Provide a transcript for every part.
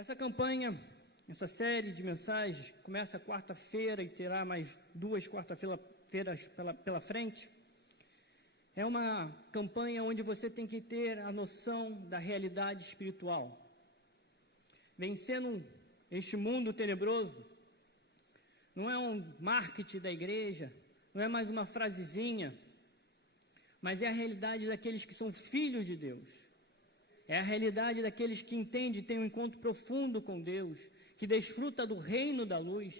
Essa campanha, essa série de mensagens, começa quarta-feira e terá mais 2 quarta-feiras pela frente. É uma campanha onde você tem que ter a noção da realidade espiritual. Vencendo este mundo tenebroso não é um marketing da igreja, não é mais uma frasezinha, mas é a realidade daqueles que são filhos de Deus. É a realidade daqueles que entendem, têm um encontro profundo com Deus, que desfruta do reino da luz.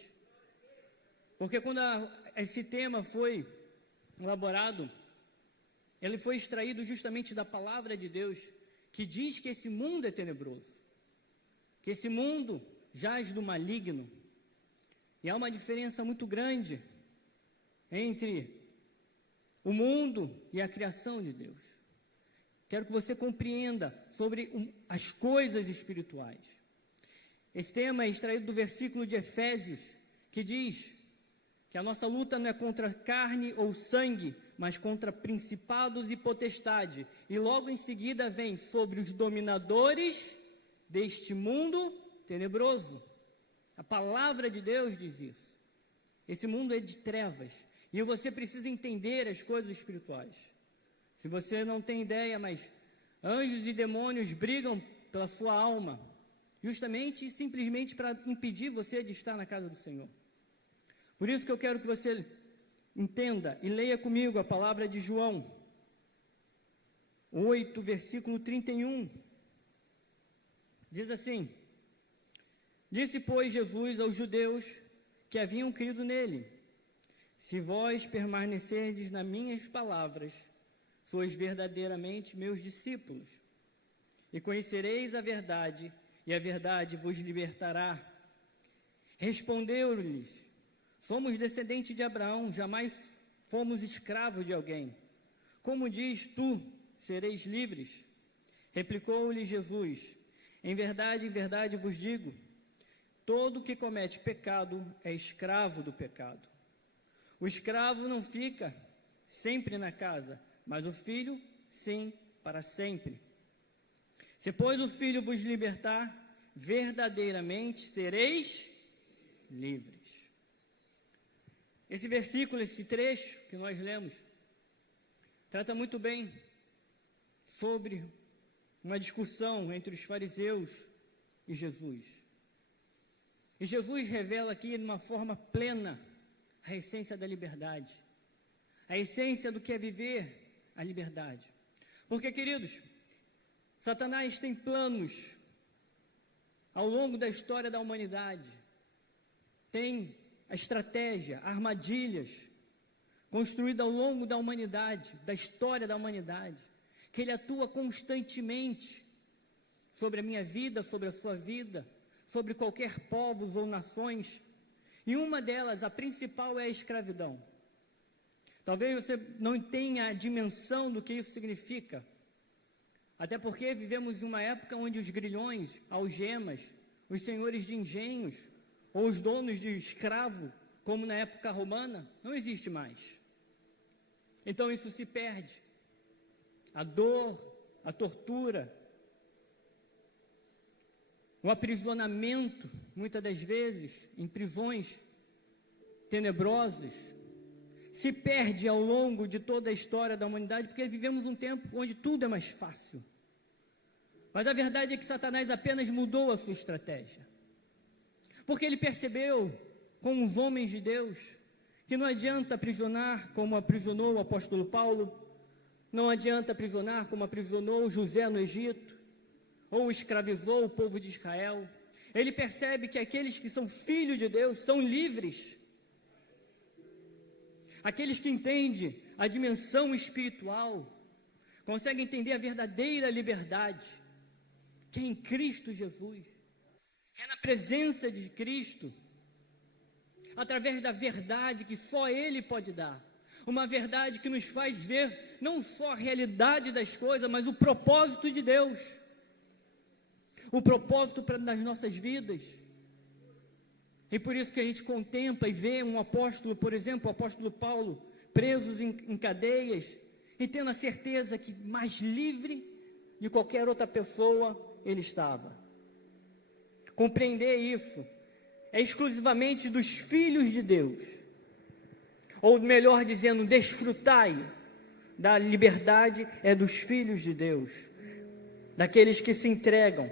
Porque quando esse tema foi elaborado, ele foi extraído justamente da palavra de Deus, que diz que esse mundo é tenebroso, que esse mundo jaz do maligno. E há uma diferença muito grande entre o mundo e a criação de Deus. Quero que você compreenda sobre as coisas espirituais. Esse tema é extraído do versículo de Efésios, que diz que a nossa luta não é contra carne ou sangue, mas contra principados e potestade. E logo em seguida vem sobre os dominadores deste mundo tenebroso. A palavra de Deus diz isso. Esse mundo é de trevas. E você precisa entender as coisas espirituais. Se você não tem ideia, mas anjos e demônios brigam pela sua alma, justamente e simplesmente para impedir você de estar na casa do Senhor. Por isso que eu quero que você entenda e leia comigo a palavra de João 8, versículo 31. Diz assim: Disse, pois, Jesus aos judeus que haviam crido nele: Se vós permanecerdes nas minhas palavras, sois verdadeiramente meus discípulos, e conhecereis a verdade, e a verdade vos libertará. Respondeu-lhes: Somos descendentes de Abraão, jamais fomos escravos de alguém. Como diz tu, sereis livres? Replicou-lhe Jesus: em verdade vos digo, todo que comete pecado é escravo do pecado. O escravo não fica sempre na casa, mas o filho, sim, para sempre. Se, pois, o filho vos libertar, verdadeiramente sereis livres. Esse versículo, esse trecho que nós lemos, trata muito bem sobre uma discussão entre os fariseus e Jesus. E Jesus revela aqui de uma forma plena a essência da liberdade, a essência do que é viver a liberdade. Porque, queridos, Satanás tem planos ao longo da história da humanidade, tem a estratégia, armadilhas construídas ao longo da humanidade, da história da humanidade, que ele atua constantemente sobre a minha vida, sobre a sua vida, sobre qualquer povos ou nações. E uma delas, a principal, é a escravidão. Talvez você não tenha a dimensão do que isso significa, até porque vivemos em uma época onde os grilhões, algemas, os senhores de engenhos, ou os donos de escravo, como na época romana, não existe mais. Então isso se perde. A dor, a tortura, o aprisionamento, muitas das vezes, em prisões tenebrosas, se perde ao longo de toda a história da humanidade, porque vivemos um tempo onde tudo é mais fácil. Mas a verdade é que Satanás apenas mudou a sua estratégia, porque ele percebeu, com os homens de Deus, que não adianta aprisionar como aprisionou o apóstolo Paulo, não adianta aprisionar como aprisionou José no Egito, ou escravizou o povo de Israel. Ele percebe que aqueles que são filhos de Deus são livres. Aqueles que entendem a dimensão espiritual conseguem entender a verdadeira liberdade, que é em Cristo Jesus, é na presença de Cristo, através da verdade que só Ele pode dar. Uma verdade que nos faz ver não só a realidade das coisas, mas o propósito de Deus, o propósito nas nossas vidas. E por isso que a gente contempla e vê um apóstolo, por exemplo, o apóstolo Paulo, presos em cadeias, e tendo a certeza que mais livre de qualquer outra pessoa ele estava. compreender isso é exclusivamente dos filhos de Deus, ou melhor dizendo, desfrutai da liberdade é dos filhos de Deus, daqueles que se entregam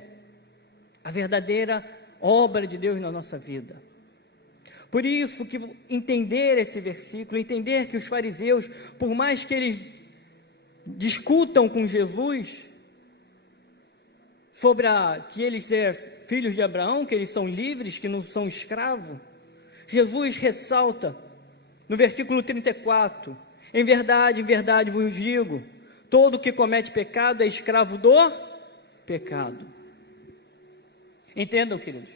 à verdadeira obra de Deus na nossa vida. Por isso que entender esse versículo, entender que os fariseus, por mais que eles discutam com Jesus sobre que eles são filhos de Abraão, que eles são livres, que não são escravos, Jesus ressalta no versículo 34, em verdade vos digo, todo que comete pecado é escravo do pecado. Entendam, queridos,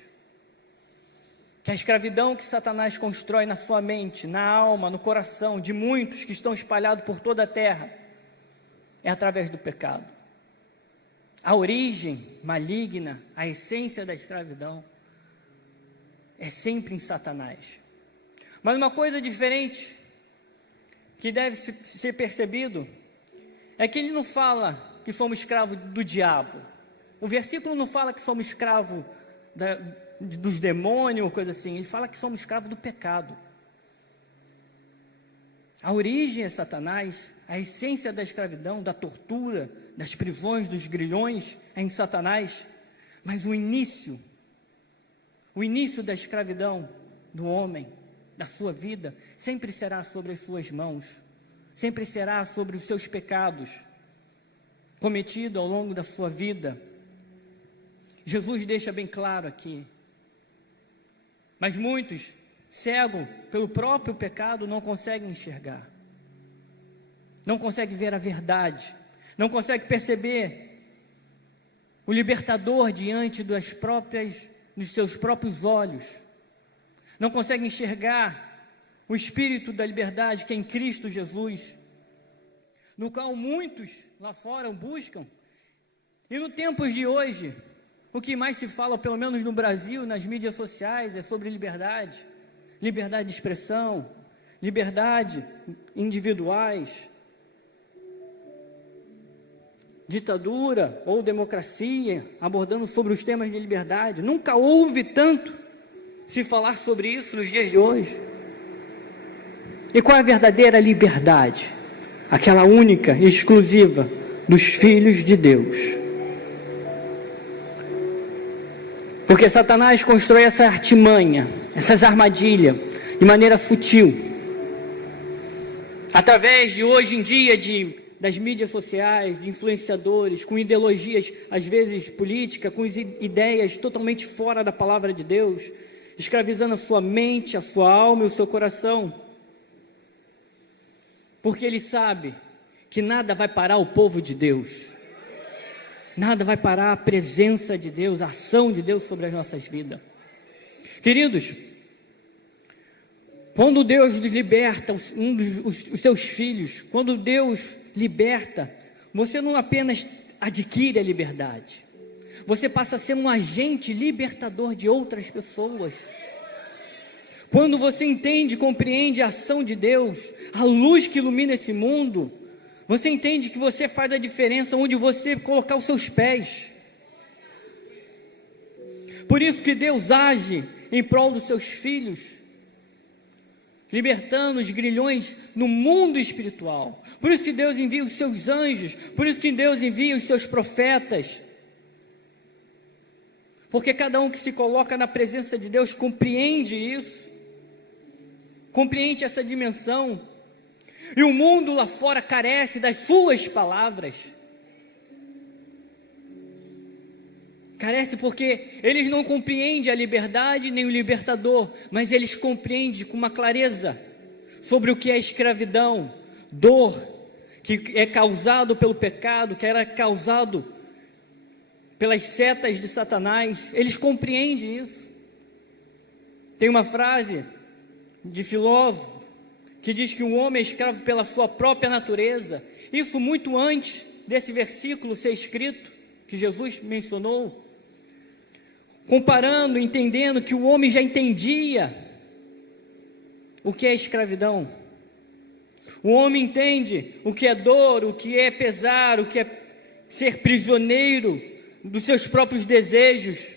que a escravidão que Satanás constrói na sua mente, na alma, no coração de muitos que estão espalhados por toda a terra, é através do pecado. A origem maligna, a essência da escravidão é sempre em Satanás. Mas uma coisa diferente que deve ser percebido é que ele não fala que somos escravos do diabo. O versículo não fala que somos escravos dos demônios ou coisa assim. Ele fala que somos escravos do pecado. A origem é Satanás, a essência da escravidão, da tortura, das prisões, dos grilhões é em Satanás. Mas o início da escravidão do homem, da sua vida, sempre será sobre as suas mãos, sempre será sobre os seus pecados cometidos ao longo da sua vida. Jesus deixa bem claro aqui, mas muitos, cegos pelo próprio pecado, não conseguem enxergar, não conseguem ver a verdade, não conseguem perceber o libertador diante dos seus próprios olhos, não conseguem enxergar o Espírito da liberdade que é em Cristo Jesus, no qual muitos lá fora buscam. E no tempos de hoje, o que mais se fala, pelo menos no Brasil, nas mídias sociais, é sobre liberdade, liberdade de expressão, liberdade individuais, ditadura ou democracia, abordando sobre os temas de liberdade. Nunca houve tanto se falar sobre isso nos dias de hoje. E qual é a verdadeira liberdade? Aquela única e exclusiva dos filhos de Deus. Porque Satanás constrói essa artimanha, essas armadilhas, de maneira sutil. Através de, hoje em dia, das mídias sociais, de influenciadores, com ideologias, às vezes políticas, com ideias totalmente fora da palavra de Deus, escravizando a sua mente, a sua alma e o seu coração. Porque ele sabe que nada vai parar o povo de Deus. Nada vai parar a presença de Deus, a ação de Deus sobre as nossas vidas. Queridos, quando Deus liberta os seus filhos, quando Deus liberta, você não apenas adquire a liberdade, você passa a ser um agente libertador de outras pessoas. Quando você entende e compreende a ação de Deus, a luz que ilumina esse mundo, você entende que você faz a diferença onde você colocar os seus pés. Por isso que Deus age em prol dos seus filhos, libertando os grilhões no mundo espiritual. Por isso que Deus envia os seus anjos, por isso que Deus envia os seus profetas. Porque cada um que se coloca na presença de Deus compreende isso, compreende essa dimensão. E o mundo lá fora carece das suas palavras. Carece porque eles não compreendem a liberdade nem o libertador, mas eles compreendem com uma clareza sobre o que é escravidão, dor, que é causado pelo pecado, que era causado pelas setas de Satanás. Eles compreendem isso. Tem uma frase de filósofo que diz que o homem é escravo pela sua própria natureza. Isso muito antes desse versículo ser escrito, que Jesus mencionou, comparando, entendendo que o homem já entendia o que é escravidão. O homem entende o que é dor, o que é pesar, o que é ser prisioneiro dos seus próprios desejos,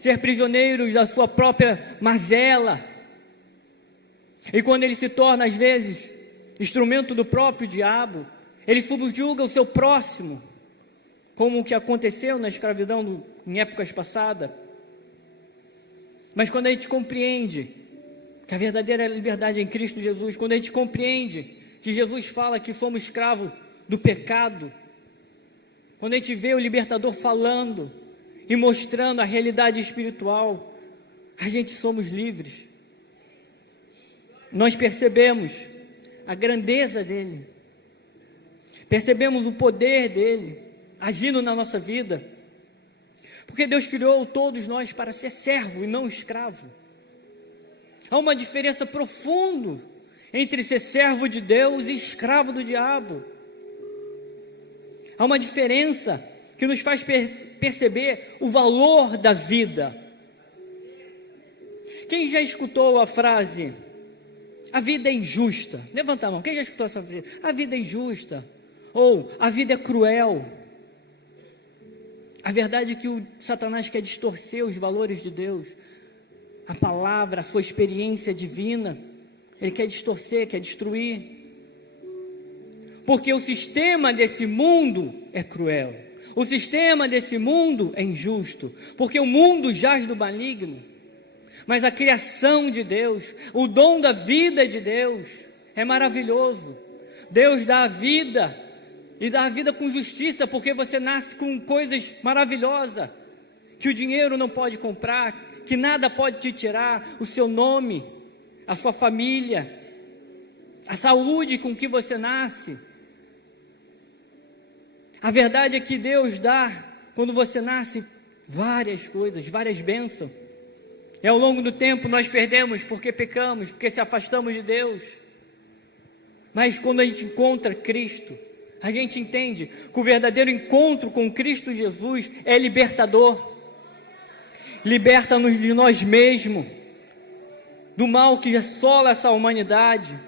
ser prisioneiros da sua própria mazela. E quando ele se torna, às vezes, instrumento do próprio diabo, ele subjuga o seu próximo, como o que aconteceu na escravidão em épocas passadas. Mas quando a gente compreende que a verdadeira liberdade é em Cristo Jesus, quando a gente compreende que Jesus fala que somos escravos do pecado, quando a gente vê o libertador falando e mostrando a realidade espiritual, a gente somos livres. Nós percebemos a grandeza dele, percebemos o poder dele agindo na nossa vida, porque Deus criou todos nós para ser servo e não escravo. Há uma diferença profunda entre ser servo de Deus e escravo do diabo. Há uma diferença que nos faz perceber o valor da vida. Quem já escutou a frase, a vida é injusta? Levanta a mão, quem já escutou essa frase? A vida é injusta, ou a vida é cruel. A verdade é que o Satanás quer distorcer os valores de Deus, a palavra, a sua experiência divina. Ele quer distorcer, quer destruir, porque o sistema desse mundo é cruel, o sistema desse mundo é injusto, porque o mundo jaz do maligno, mas a criação de Deus, o dom da vida de Deus é maravilhoso. Deus dá a vida, e dá a vida com justiça, porque você nasce com coisas maravilhosas, que o dinheiro não pode comprar, que nada pode te tirar, o seu nome, a sua família, a saúde com que você nasce. A verdade é que Deus dá, quando você nasce, várias coisas, várias bênçãos. E ao longo do tempo nós perdemos porque pecamos, porque se afastamos de Deus. Mas quando a gente encontra Cristo, a gente entende que o verdadeiro encontro com Cristo Jesus é libertador. Liberta-nos de nós mesmos, do mal que assola essa humanidade.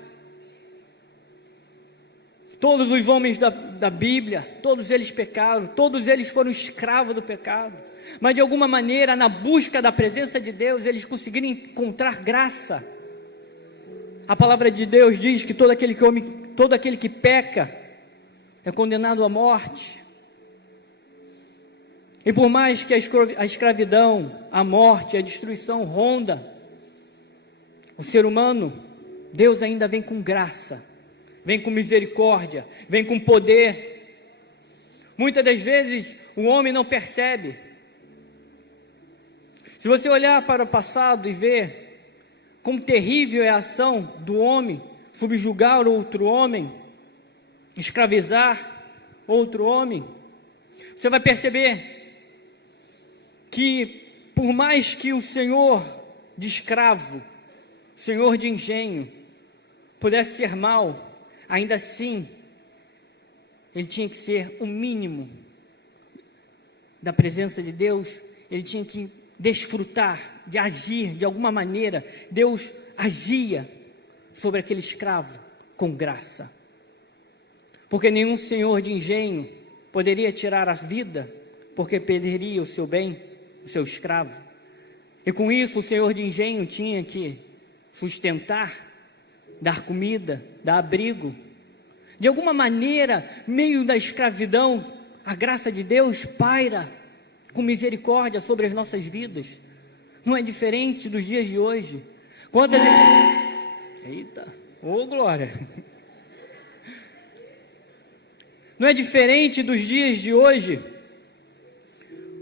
Todos os homens da Bíblia, todos eles pecaram, todos eles foram escravos do pecado, mas de alguma maneira, na busca da presença de Deus, eles conseguiram encontrar graça. A palavra de Deus diz que todo aquele que peca é condenado à morte. E por mais que a escravidão, a morte, a destruição ronda o ser humano, Deus ainda vem com graça, vem com misericórdia, vem com poder. Muitas das vezes o homem não percebe. Se você olhar para o passado e ver como terrível é a ação do homem, subjugar outro homem, escravizar outro homem, você vai perceber que por mais que o senhor de escravo, senhor de engenho, pudesse ser mau, ainda assim, ele tinha que ser o mínimo da presença de Deus, ele tinha que desfrutar, de agir de alguma maneira. Deus agia sobre aquele escravo com graça, porque nenhum senhor de engenho poderia tirar a vida, porque perderia o seu bem, o seu escravo, e com isso o senhor de engenho tinha que sustentar, dar comida, dar abrigo. De alguma maneira, meio da escravidão, a graça de Deus paira com misericórdia sobre as nossas vidas. Não é diferente dos dias de hoje. Quantas Eita, ô glória! Não é diferente dos dias de hoje,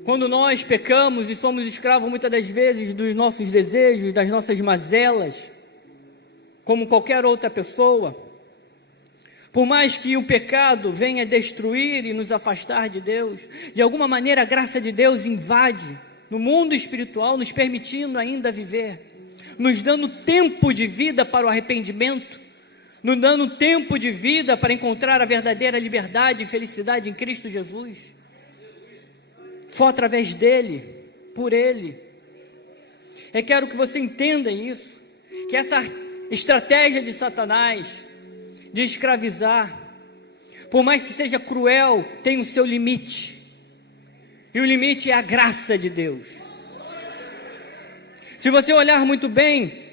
quando nós pecamos e somos escravos muitas das vezes dos nossos desejos, das nossas mazelas, como qualquer outra pessoa. Por mais que o pecado venha destruir e nos afastar de Deus, de alguma maneira a graça de Deus invade no mundo espiritual, nos permitindo ainda viver, nos dando tempo de vida para o arrependimento, nos dando tempo de vida para encontrar a verdadeira liberdade e felicidade em Cristo Jesus. Só através dele, por ele. Eu quero que você entenda isso, que essa estratégia de Satanás de escravizar, por mais que seja cruel, tem o seu limite, e o limite é a graça de Deus. Se você olhar muito bem,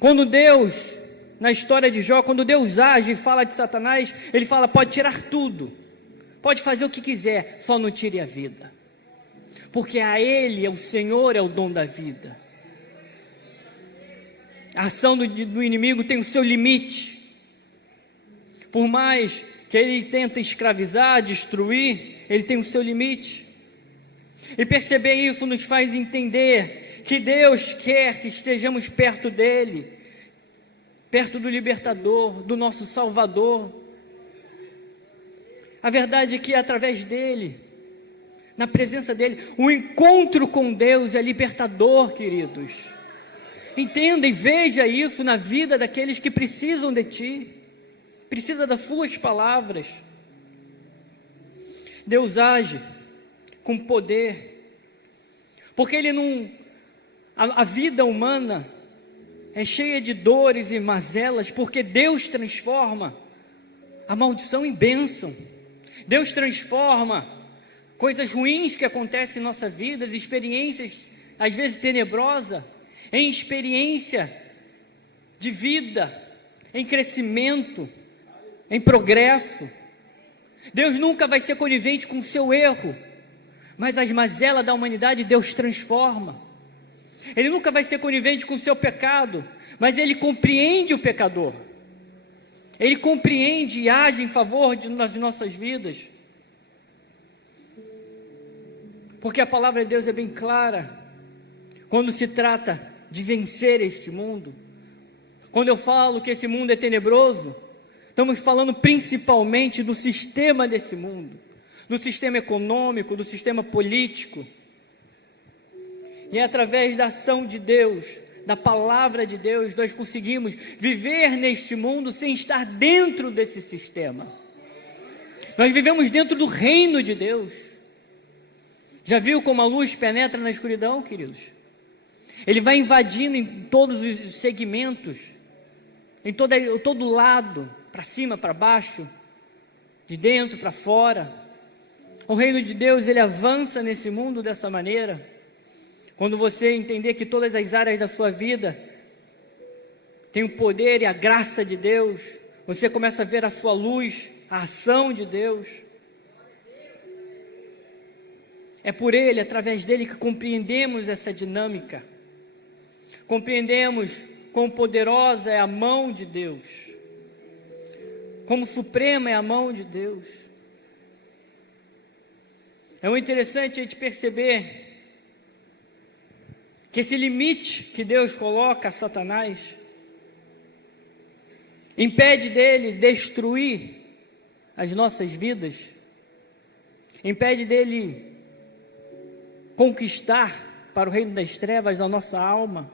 quando Deus, na história de Jó, quando Deus age e fala de Satanás, ele fala: pode tirar tudo, pode fazer o que quiser, só não tire a vida, porque a Ele, o Senhor, é o dom da vida. A ação do inimigo tem o seu limite. Por mais que ele tenta escravizar, destruir, ele tem o seu limite. E perceber isso nos faz entender que Deus quer que estejamos perto dEle, perto do libertador, do nosso Salvador. A verdade é que através dEle, na presença dEle, o encontro com Deus é libertador, queridos. Entenda e veja isso na vida daqueles que precisam de Ti, precisa das Suas palavras. Deus age com poder, porque Ele não... A vida humana é cheia de dores e mazelas, porque Deus transforma a maldição em bênção. Deus transforma coisas ruins que acontecem em nossa vida, as experiências, às vezes tenebrosas, em experiência de vida, em crescimento, em progresso. Deus nunca vai ser conivente com o seu erro, mas as mazelas da humanidade Deus transforma. Ele nunca vai ser conivente com o seu pecado, mas Ele compreende o pecador. Ele compreende e age em favor das nossas vidas. Porque a palavra de Deus é bem clara quando se trata de vencer este mundo. Quando eu falo que esse mundo é tenebroso, estamos falando principalmente do sistema desse mundo, do sistema econômico, do sistema político. E é através da ação de Deus, da palavra de Deus, nós conseguimos viver neste mundo sem estar dentro desse sistema. Nós vivemos dentro do reino de Deus. Já viu como a luz penetra na escuridão, queridos? Ele vai invadindo em todos os segmentos, em todo lado, para cima, para baixo, de dentro para fora. O reino de Deus, ele avança nesse mundo dessa maneira. Quando você entender que todas as áreas da sua vida tem o poder e a graça de Deus, você começa a ver a sua luz, a ação de Deus. É por Ele, através dEle, que compreendemos essa dinâmica. Compreendemos quão poderosa é a mão de Deus, como suprema é a mão de Deus. É muito interessante a gente perceber que esse limite que Deus coloca a Satanás impede dele destruir as nossas vidas, impede dele conquistar para o reino das trevas a nossa alma.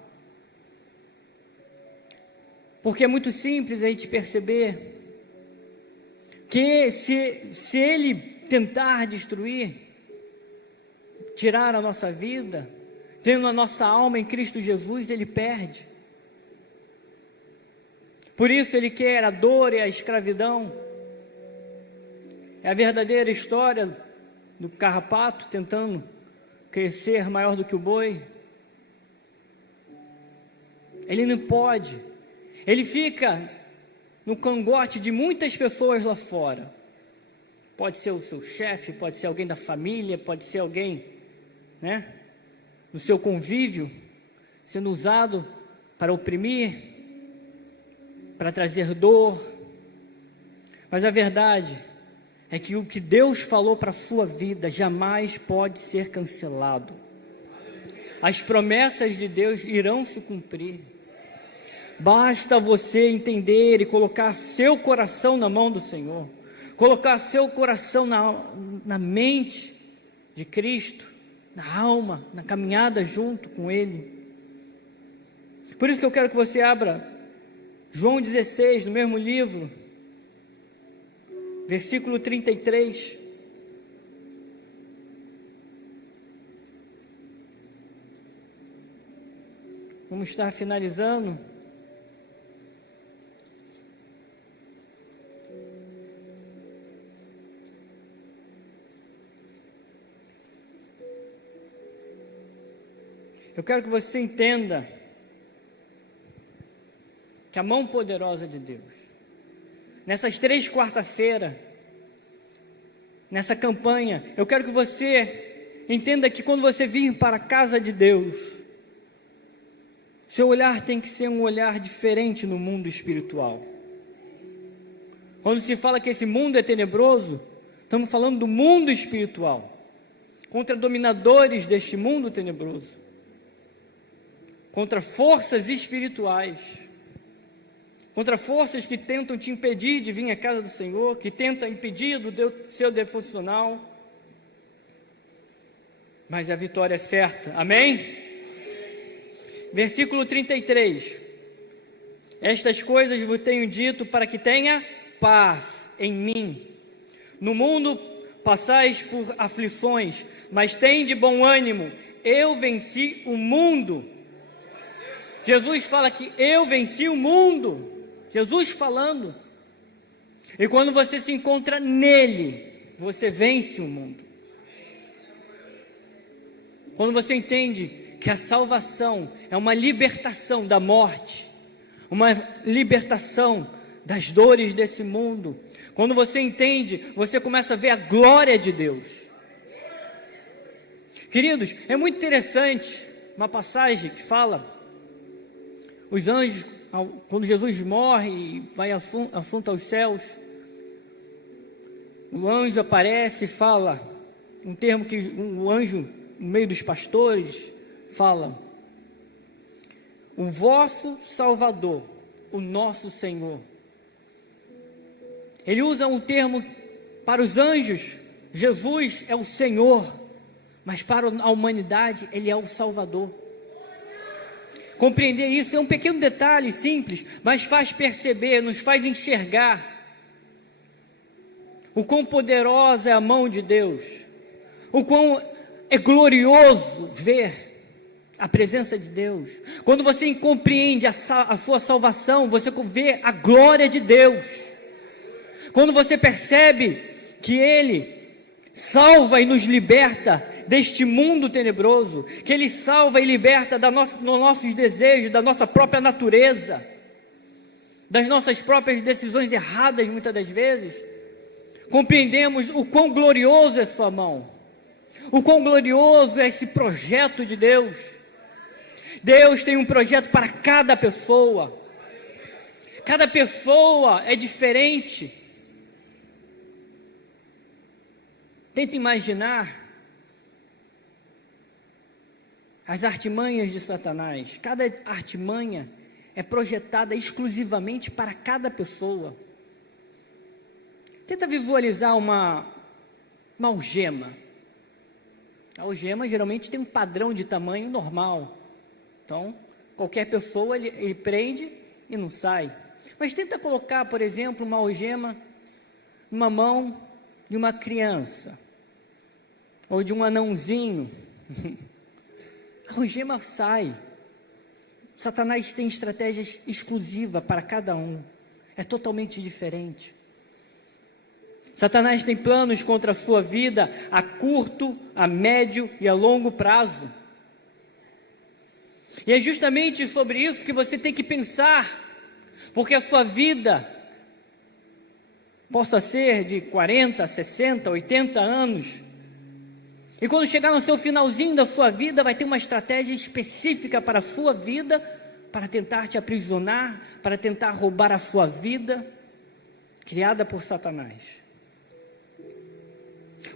Porque é muito simples a gente perceber que se ele tentar destruir, tirar a nossa vida, tendo a nossa alma em Cristo Jesus, ele perde. Por isso ele quer a dor e a escravidão. É a verdadeira história do carrapato tentando crescer maior do que o boi. Ele não pode. Ele fica no cangote de muitas pessoas lá fora. Pode ser o seu chefe, pode ser alguém da família, pode ser alguém, né, no seu convívio, sendo usado para oprimir, para trazer dor. Mas a verdade é que o que Deus falou para a sua vida jamais pode ser cancelado. As promessas de Deus irão se cumprir. Basta você entender e colocar seu coração na mão do Senhor, colocar seu coração na mente de Cristo, na alma, na caminhada junto com Ele. Por isso que eu quero que você abra João 16, no mesmo livro, versículo 33. Vamos estar finalizando. Eu quero que você entenda que a mão poderosa de Deus. Nessas 3 quarta-feiras, nessa campanha, eu quero que você entenda que quando você vir para a casa de Deus, seu olhar tem que ser um olhar diferente no mundo espiritual. Quando se fala que esse mundo é tenebroso, estamos falando do mundo espiritual, contra dominadores deste mundo tenebroso, contra forças espirituais, contra forças que tentam te impedir de vir à casa do Senhor, que tentam impedir do seu devocional, mas a vitória é certa, amém? Versículo 33, estas coisas vos tenho dito para que tenha paz em mim. No mundo passais por aflições, mas tende bom ânimo, eu venci o mundo. Jesus fala que eu venci o mundo, Jesus falando. E quando você se encontra nele, você vence o mundo. Quando você entende que a salvação é uma libertação da morte, uma libertação das dores desse mundo, quando você entende, você começa a ver a glória de Deus. Queridos, é muito interessante uma passagem que fala, os anjos, quando Jesus morre e vai assunto aos céus, o anjo aparece e fala, um termo que o anjo, no meio dos pastores, fala, o vosso Salvador, o nosso Senhor. Ele usa um termo para os anjos, Jesus é o Senhor, mas para a humanidade, Ele é o Salvador. Compreender isso é um pequeno detalhe simples, mas faz perceber, nos faz enxergar o quão poderosa é a mão de Deus, o quão é glorioso ver a presença de Deus. Quando você compreende a sua salvação, você vê a glória de Deus. Quando você percebe que Ele salva e nos liberta deste mundo tenebroso, que Ele salva e liberta dos nossos desejos, da nossa própria natureza, das nossas próprias decisões erradas muitas das vezes, compreendemos o quão glorioso é sua mão, o quão glorioso é esse projeto de Deus. Deus tem um projeto para cada pessoa é diferente. Tenta imaginar as artimanhas de Satanás. Cada artimanha é projetada exclusivamente para cada pessoa. Tenta visualizar uma algema. A algema geralmente tem um padrão de tamanho normal. Então, qualquer pessoa ele prende e não sai. Mas tenta colocar, por exemplo, uma algema numa mão de uma criança, ou de um anãozinho. A algema sai. Satanás tem estratégias exclusivas para cada um. É totalmente diferente. Satanás tem planos contra a sua vida a curto, a médio e a longo prazo. E é justamente sobre isso que você tem que pensar, porque a sua vida possa ser de 40, 60, 80 anos, e quando chegar no seu finalzinho da sua vida, vai ter uma estratégia específica para a sua vida, para tentar te aprisionar, para tentar roubar a sua vida, criada por Satanás.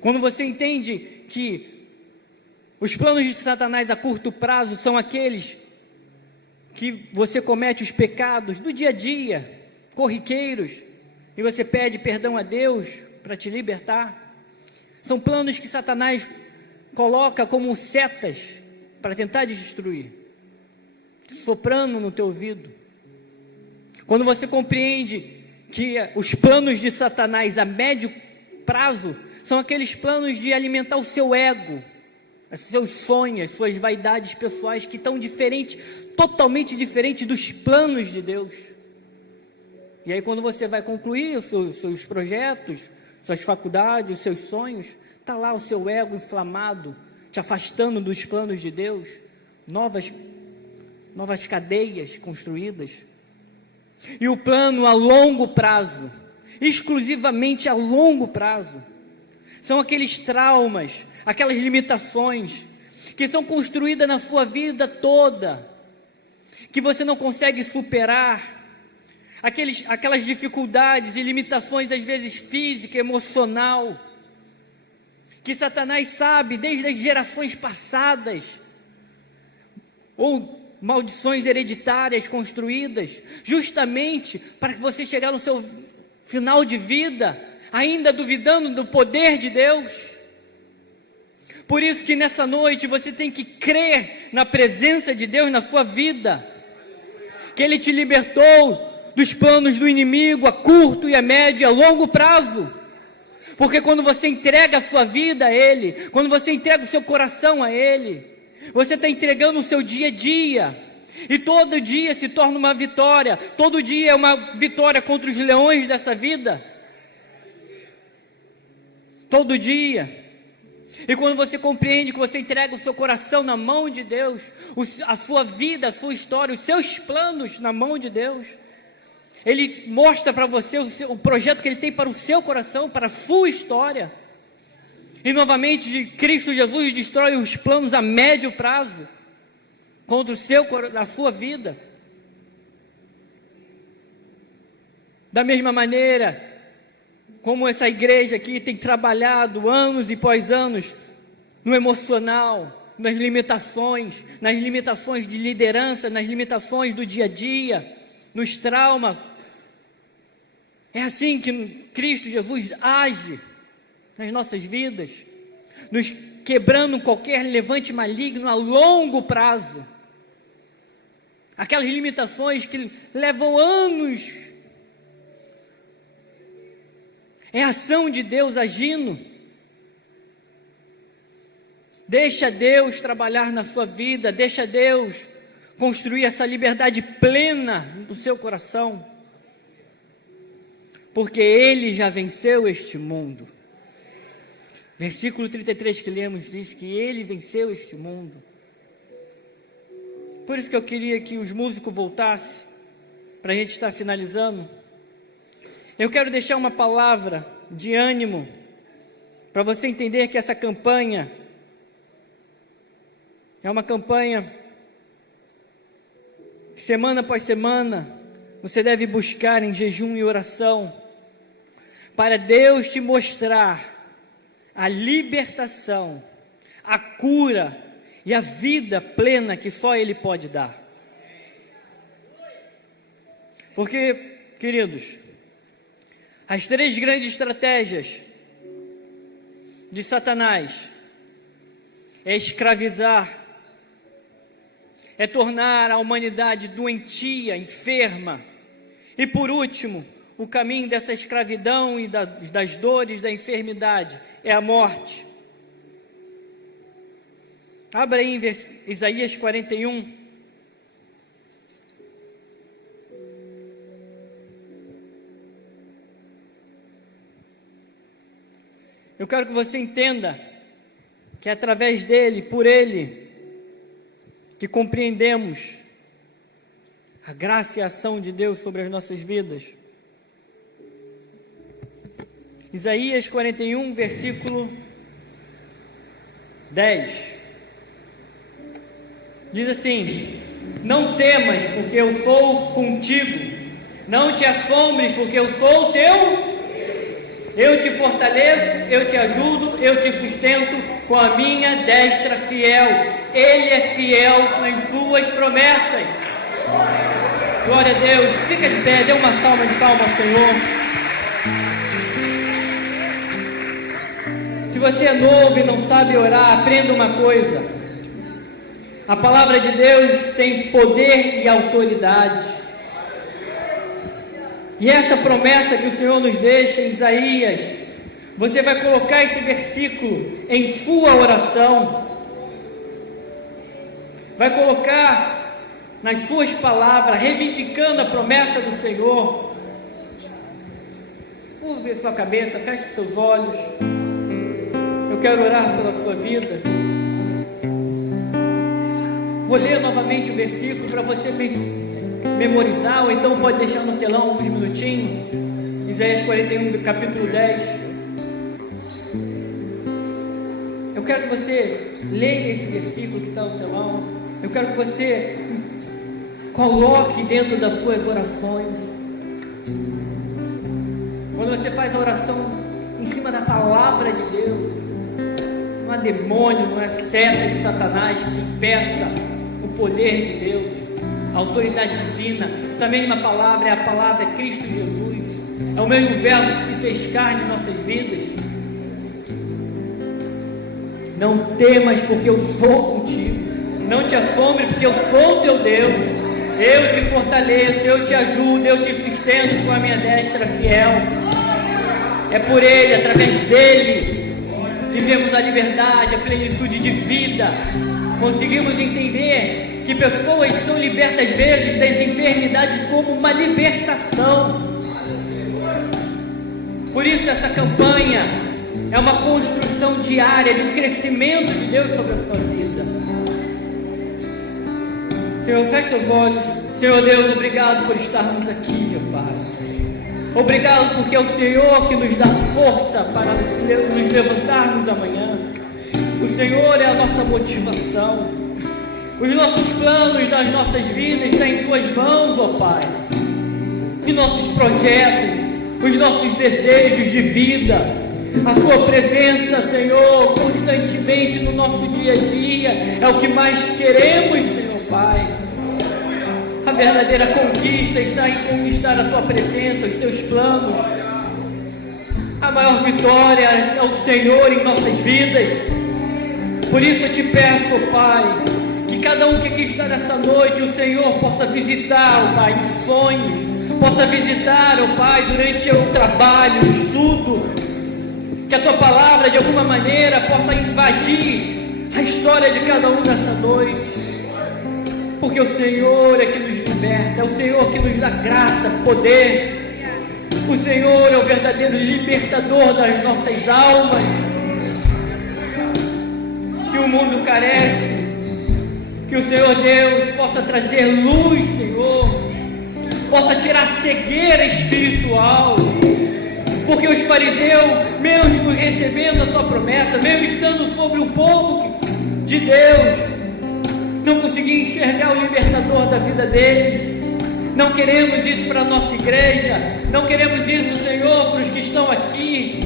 Quando você entende que os planos de Satanás a curto prazo são aqueles que você comete os pecados do dia a dia, corriqueiros, e você pede perdão a Deus para te libertar, são planos que Satanás coloca como setas para tentar te destruir, soprando no teu ouvido. Quando você compreende que os planos de Satanás a médio prazo são aqueles planos de alimentar o seu ego, os seus sonhos, as suas vaidades pessoais, que estão diferentes, totalmente diferentes dos planos de Deus. E aí quando você vai concluir os seus projetos, suas faculdades, os seus sonhos, está lá o seu ego inflamado, te afastando dos planos de Deus, novas cadeias construídas. E o plano a longo prazo, exclusivamente a longo prazo, são aqueles traumas, aquelas limitações que são construídas na sua vida toda, que você não consegue superar, aquelas dificuldades e limitações, às vezes física, emocional, que Satanás sabe desde as gerações passadas, ou maldições hereditárias construídas, justamente para que você chegar no seu final de vida, ainda duvidando do poder de Deus. Por isso que nessa noite você tem que crer na presença de Deus na sua vida, que Ele te libertou dos planos do inimigo a curto e a médio e a longo prazo, porque quando você entrega a sua vida a Ele, quando você entrega o seu coração a Ele, você está entregando o seu dia a dia, e todo dia se torna uma vitória, todo dia é uma vitória contra os leões dessa vida, todo dia. E quando você compreende que você entrega o seu coração na mão de Deus, a sua vida, a sua história, os seus planos na mão de Deus, Ele mostra para você o projeto que Ele tem para o seu coração, para a sua história. E novamente, Cristo Jesus destrói os planos a médio prazo contra a sua vida. Da mesma maneira como essa igreja aqui tem trabalhado anos e pós anos no emocional, nas limitações de liderança, nas limitações do dia a dia, nos traumas. É assim que Cristo Jesus age nas nossas vidas, nos quebrando qualquer levante maligno a longo prazo. Aquelas limitações que levam anos. É a ação de Deus agindo. Deixa Deus trabalhar na sua vida, deixa Deus construir essa liberdade plena no seu coração, porque Ele já venceu este mundo. Versículo 33 que lemos diz que Ele venceu este mundo. Por isso que eu queria que os músicos voltassem, para a gente estar finalizando. Eu quero deixar uma palavra de ânimo, para você entender que essa campanha é uma campanha que semana após semana você deve buscar em jejum e oração, para Deus te mostrar a libertação, a cura e a vida plena que só Ele pode dar. Porque, queridos, as três grandes estratégias de Satanás é escravizar, é tornar a humanidade doentia, enferma, e por último, o caminho dessa escravidão e das dores da enfermidade é a morte. Abra aí em Isaías 41. Eu quero que você entenda que é através dele, por ele, que compreendemos a graça e a ação de Deus sobre as nossas vidas. Isaías 41, versículo 10. Diz assim: não temas, porque eu sou contigo. Não te assombres, porque eu sou o teu. Eu te fortaleço, eu te ajudo, eu te sustento com a minha destra fiel. Ele é fiel nas suas promessas. Glória a Deus. Fica de pé, dê uma salva de palmas ao Senhor. Se você é novo e não sabe orar, aprenda uma coisa: a palavra de Deus tem poder e autoridade. E essa promessa que o Senhor nos deixa em Isaías, você vai colocar esse versículo em sua oração, vai colocar nas suas palavras, reivindicando a promessa do Senhor. Curve a sua cabeça, feche os seus olhos. Eu quero orar pela sua vida. Vou ler novamente o versículo para você memorizar, ou então pode deixar no telão alguns minutinhos. Isaías 41, capítulo 10. Eu quero que você leia esse versículo que está no telão. Eu quero que você coloque dentro das suas orações. Quando você faz a oração em cima da palavra de Deus, não há demônio, não é seta de Satanás que impeça o poder de Deus, a autoridade divina. Essa mesma palavra é a palavra Cristo Jesus, é o mesmo verbo que se fez carne em nossas vidas. Não temas, porque eu sou contigo. Não te assombre, porque eu sou teu Deus. Eu te fortaleço, eu te ajudo, eu te sustento com a minha destra fiel. É por Ele, através dEle, vivemos a liberdade, a plenitude de vida. Conseguimos entender que pessoas são libertas às vezes das enfermidades como uma libertação. Por isso essa campanha é uma construção diária de um crescimento de Deus sobre a sua vida. Senhor, feche seus olhos. Senhor Deus, obrigado por estarmos aqui, meu Pai. Obrigado porque é o Senhor que nos dá força para nos levantarmos amanhã. O Senhor é a nossa motivação. Os nossos planos das nossas vidas estão em Tuas mãos, ó Pai. E nossos projetos, os nossos desejos de vida, a Sua presença, Senhor, constantemente no nosso dia a dia, é o que mais queremos, Senhor Pai. A verdadeira conquista está em conquistar a Tua presença, os Teus planos. A maior vitória é o Senhor em nossas vidas. Por isso eu te peço, Pai, que cada um que aqui está nessa noite, o Senhor possa visitar, ó Pai, em sonhos, possa visitar, ó Pai, durante o trabalho, o estudo, que a Tua palavra de alguma maneira possa invadir a história de cada um nessa noite, porque o Senhor é que nos liberta, é o Senhor que nos dá graça, poder, o Senhor é o verdadeiro libertador das nossas almas, que o mundo carece. Que o Senhor Deus possa trazer luz, Senhor, possa tirar cegueira espiritual, porque os fariseus, mesmo recebendo a Tua promessa, mesmo estando sobre o povo de Deus, não conseguiam enxergar o libertador da vida deles. Não queremos isso para a nossa igreja, não queremos isso, Senhor, para os que estão aqui.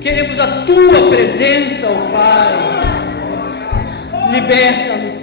Queremos a Tua presença, ó Pai. Liberta-nos,